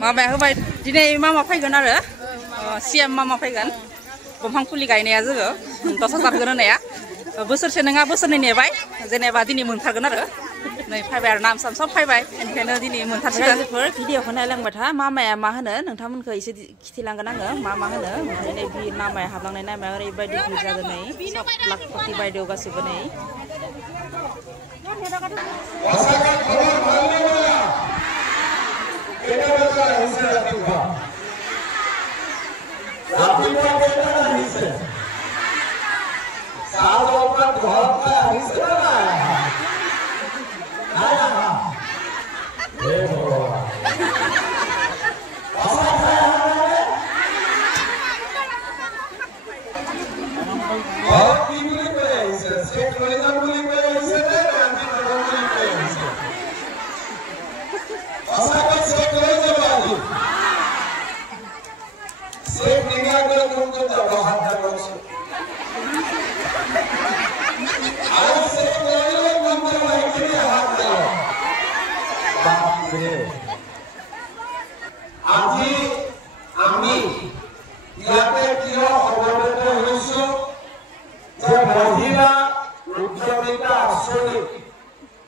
माबाया होबाय दिनै मामा फैगोन आरो सिएम मामा फैगोन दंफां फुलि गायनाया जोङो 10,000 होगोन होनाया बोसोरसे नङा बोसोरनै नेबाय जेनेबा दिनै मोनथारगोन आरो नै फैबाय आरो नाम साम सब फैबाय बेनिखायनो दिनै मोनथारसिगोन भिडिअखौ नायलांबाय था मामाया मा होनो नोंथांमोनखौ एसे खिथिलांगोन आङो मा होनो ओमफ्राय नै बि नामाया हाबलांनाय नामाया ओरैबायदि भिर जादों नै सब लाख कोटि बायदेव गासिबो नै আজি আমি ইয়াতে কিয় সমবেত হৈছো যে মহিলা উদ্যমিতা আঁচনি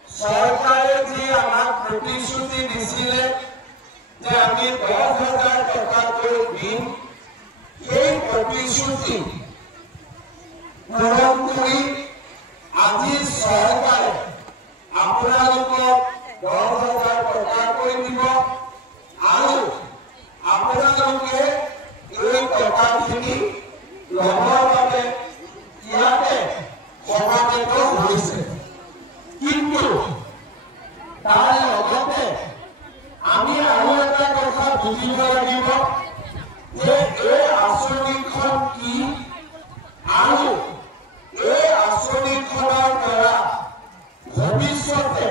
চৰকাৰে যি আমাক প্ৰতিশ্ৰুতি দিছিলে যে আমি 10,000 টকাকৈ দিম এই প্ৰতিশ্ৰুতি পূৰণ কৰি আজি চৰকাৰে আপোনালোকক 10,000 টকাকৈ দিব আৰু আপোনালোকে এই টকাখিনি ল'বৰ বাবে ইয়াতে সমাবেত হৈছে কিন্তু তাৰ লগতে আমি আৰু এটা কথা বুজিব লাগিব যে এই আঁচনিখন কি আৰু এই আঁচনিখনৰ দ্বাৰা ভৱিষ্যতে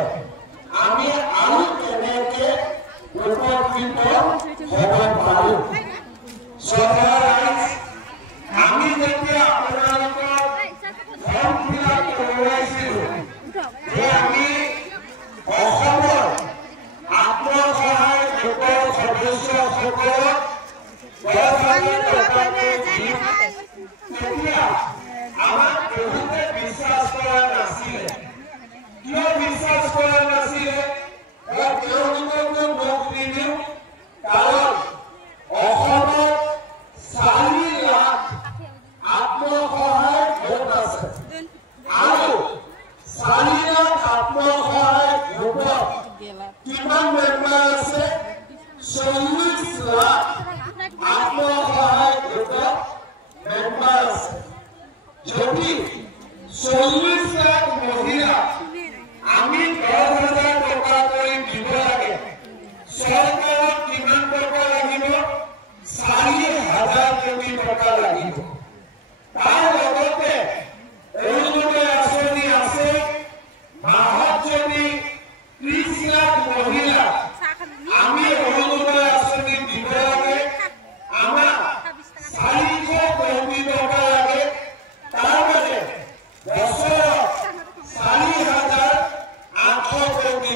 আমি আৰু কেনেকে উপকৃত হ'ব পাৰোঁ আমি যেতিয়া আপোনালোকক ফৰ্ম ফিল আপ কৰোৱাইছিলোঁ যে আমি অসমৰ আত্মসহায়ক গোটৰ সদস্যসকলক 10,000 টকাকৈ দিম তেতিয়া আমাক বহুতে বিশ্বাস কৰা নাছিলে কিয় বিশ্বাস কৰা নাছিলে তেওঁলোকক ভোট নিদিওঁ কাৰণ অসমত 4 লাখ আত্মসহায়ক গোট আছে আৰু 4 লাখ আত্মসহায়ক গোটত কিমান মেম্বাৰ আছে 40 লাখ আত্মসহায়ক গোটত মেম্বাৰ আছে যদি 40 লাখ মহিলা আমি 10,000 টকাকৈ দিব লাগে চৰকাৰক কিমান টকা লাগিব 4,000 কোটি টকা লাগিব তাৰ লগতে অৰুণোদয় আঁচনি আছে মাহত যদি 30 লাখ মহিলা আমি অৰুণোদয় আঁচনি দিব লাগে আমাক 400 কোটি টকা লাগে তাৰ বাবে বছৰত 4,800 কোটি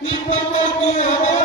People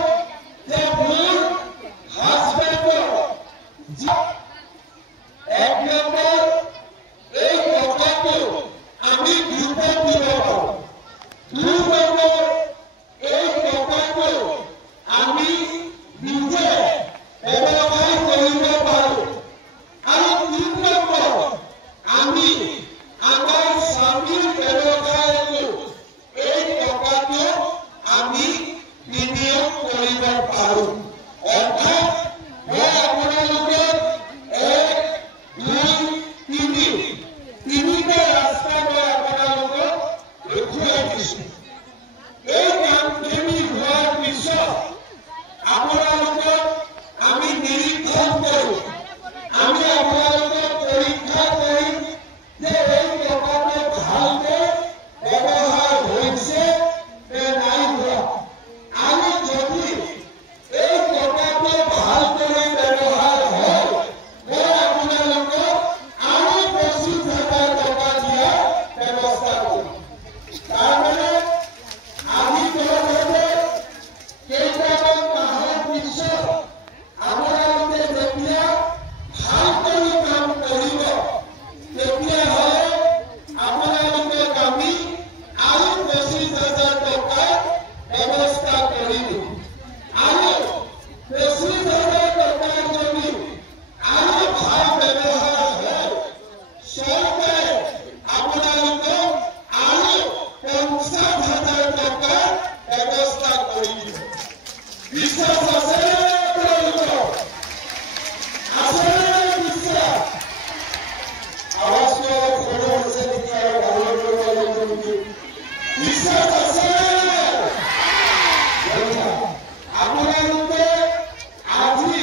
বিশ্বাস আছে আছে বিশ্বাস আওয়াজ করে আছে কি আর ভালো করে বিশ্বাস আছে আপনাদের আজি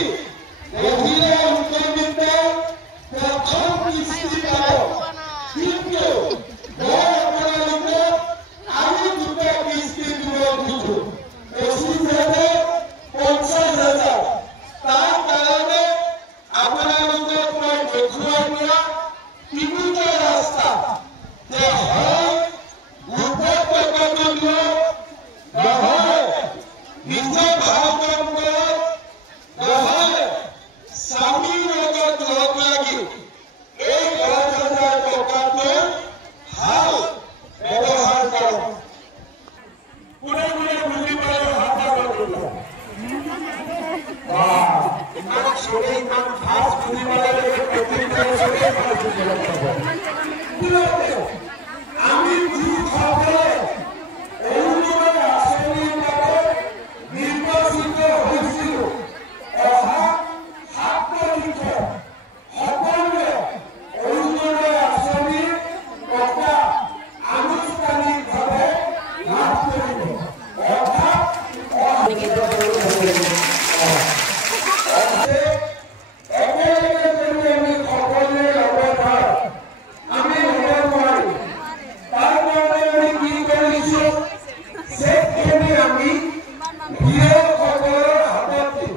মহিলা উত্তরবিত্ত প্রথম কিস্তি পাব কিন্তু মই আপনাদের আমি দুটো কিস্তি দিব দিছো 25,000 50,000 তার কারণে আপনাদের মই দেখুৱাই দিয়া তিনিটা ৰাস্তা যে হয় গোটৰ টকাটো দিব নহয় নিজে ভাৰতৰ পৰা নহয় স্বামীৰ লগত লগ লাগি এই 10,000 টকাটো ভাল ব্যৱহাৰ কৰক কোনে কোনে বুজি পালে হাত কৰিব ইমান চবে ইমান খাস বুজি পালে চবে আমি যি খাবলে অৰুণোদয় আঁচনিৰ বাবে নিৰ্বাচিত হৈছিলোঁ অহা 7 তাৰিখে সকলোৱে অৰুণোদয় আঁচনিৰ টকা আনুষ্ঠানিকভাৱে লাভ কৰিব অৰ্থাৎ একেলগে যদি আমি সকলোৱে লগত হয় আমি হ'ব নোৱাৰিম তাৰ কাৰণে আমি কি কৰিছোঁ চেকখিনি আমি ভিঅ'সকলৰ হাতত দিম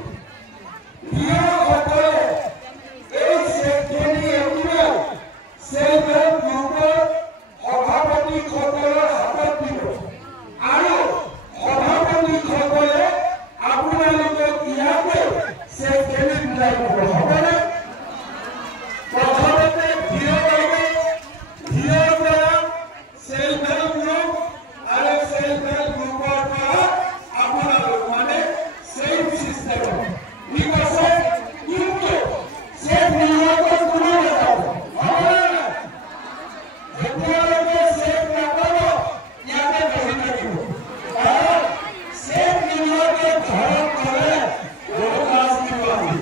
ভিঅ'সকলে এই চেকখিনি এতিয়াও চেল্ফ হেল্প গ্ৰুপৰ সভাপতিসকলৰ হাতত দিব আৰু সভাপতিসকলে আপোনালোকক ইয়াতে চেকখিনি মিলাই দিব হ'বনে প্ৰথমতে ভিঅ' কৰিব ভিঅ'ৰ পৰা চেল্ফ হেল্প গ্ৰুপ আৰু চেল্ফ হেল্প গ্ৰুপৰ পৰা আপোনালোক মানে চেম চিষ্টেম ঠিক আছে কিন্তু চেক নিয়োগত কোনো নাযাব হ'বনে যেতিয়ালৈকে চেক নাপাব ইয়াতে বহি থাকিব কাৰণ চেক নিয়োগে ঘৰত গ'লে বহুত লাজ দিব আমি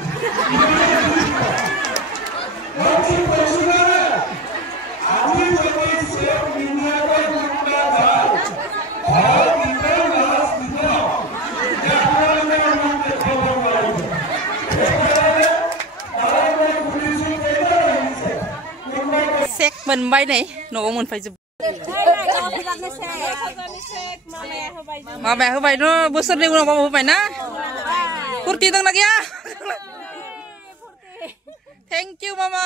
মই ঠিক কৈছোঁ নে আজি যদি চেক নিয়োগে কোনোবা যায় ঘৰত নিজৰ লাজ দিব যে আপোনালোকে আমাক দেখুৱাব নোৱাৰিব সেইকাৰণে তাৰে মই সুধিছোঁ কেইটা আহিছে কোনোবাই চেক मोनबाय नै न'आव मोनफैजोब माबाया होबाय न बोसोरनि उनाव माबा होबाय ना फुर्ति दंना गैया थेंक इउ मामा